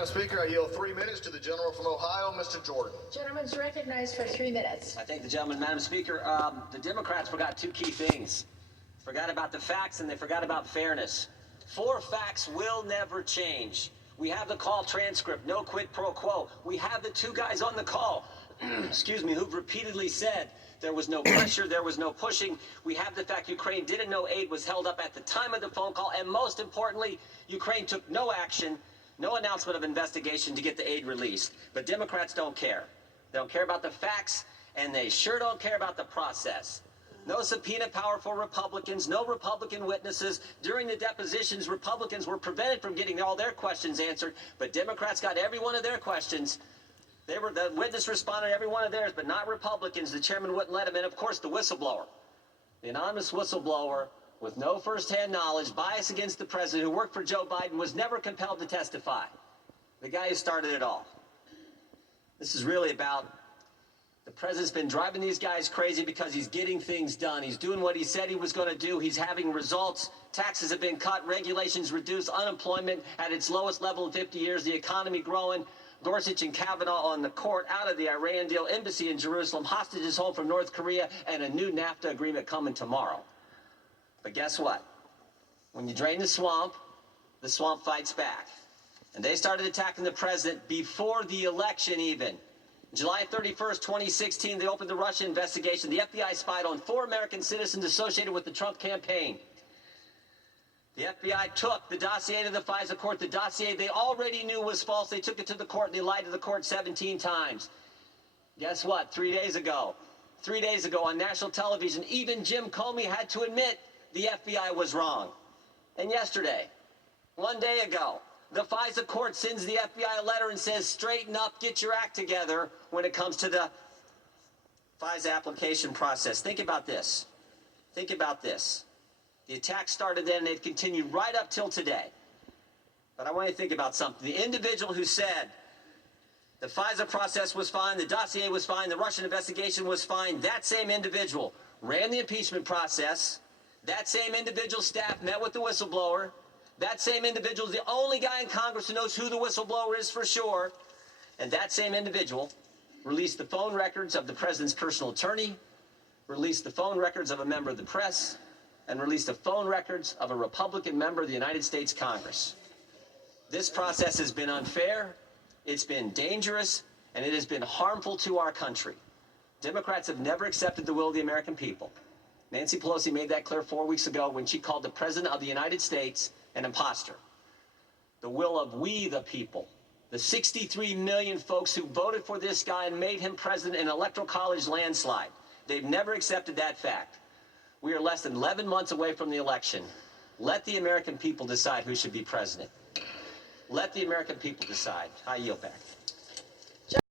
Madam Speaker, I yield 3 minutes to the gentleman from Ohio, Mr. Jordan. Gentleman's recognized for 3 minutes. I thank the gentleman. Madam Speaker, the Democrats forgot two key things. Forgot about the facts and they forgot about fairness. 4 facts will never change. We have the call transcript, no quid pro quo. We have the 2 guys on the call, excuse me, who've repeatedly said there was no pressure, there was no pushing. We have the fact Ukraine didn't know aid was held up at the time of the phone call, and most importantly, Ukraine took no action, no announcement of investigation to get the aid released. But Democrats don't care. They don't care about the facts, and they sure don't care about the process. No subpoena power for Republicans, no Republican witnesses. During the depositions, Republicans were prevented from getting all their questions answered, but Democrats got every one of their questions. The witness responded to every one of theirs, but not Republicans. The chairman wouldn't let him in. Of course, the whistleblower, the anonymous whistleblower with no firsthand knowledge, bias against the president, who worked for Joe Biden, was never compelled to testify. The guy who started it all. This is really about the president's been driving these guys crazy because he's getting things done. He's doing what he said he was going to do. He's having results. Taxes have been cut, regulations reduced, unemployment at its lowest level in 50 years, the economy growing. Gorsuch and Kavanaugh on the court, out of the Iran deal, embassy in Jerusalem, hostages home from North Korea, and a new NAFTA agreement coming tomorrow. But guess what? When you drain the swamp fights back. And they started attacking the president before the election even. July 31st, 2016, they opened the Russia investigation. The FBI spied on 4 American citizens associated with the Trump campaign. The FBI took the dossier to the FISA court, the dossier they already knew was false. They took it to the court, and they lied to the court 17 times. Guess what? 3 days ago on national television, even Jim Comey had to admit the FBI was wrong. And yesterday, 1 day ago, the FISA court sends the FBI a letter and says, straighten up, get your act together when it comes to the FISA application process. Think about this. Think about this. The attack started then, and they've continued right up till today. But I want you to think about something. The individual who said the FISA process was fine, the dossier was fine, the Russian investigation was fine, that same individual ran the impeachment process. That same individual staff met with the whistleblower. That same individual is the only guy in Congress who knows who the whistleblower is for sure. And that same individual released the phone records of the president's personal attorney, released the phone records of a member of the press, and released the phone records of a Republican member of the United States Congress. This process has been unfair, it's been dangerous, and it has been harmful to our country. Democrats have never accepted the will of the American people. Nancy Pelosi made that clear 4 weeks ago when she called the President of the United States an imposter. The will of we, the people, the 63 million folks who voted for this guy and made him president in an electoral college landslide. They've never accepted that fact. We are less than 11 months away from the election. Let the American people decide who should be president. Let the American people decide. I yield back.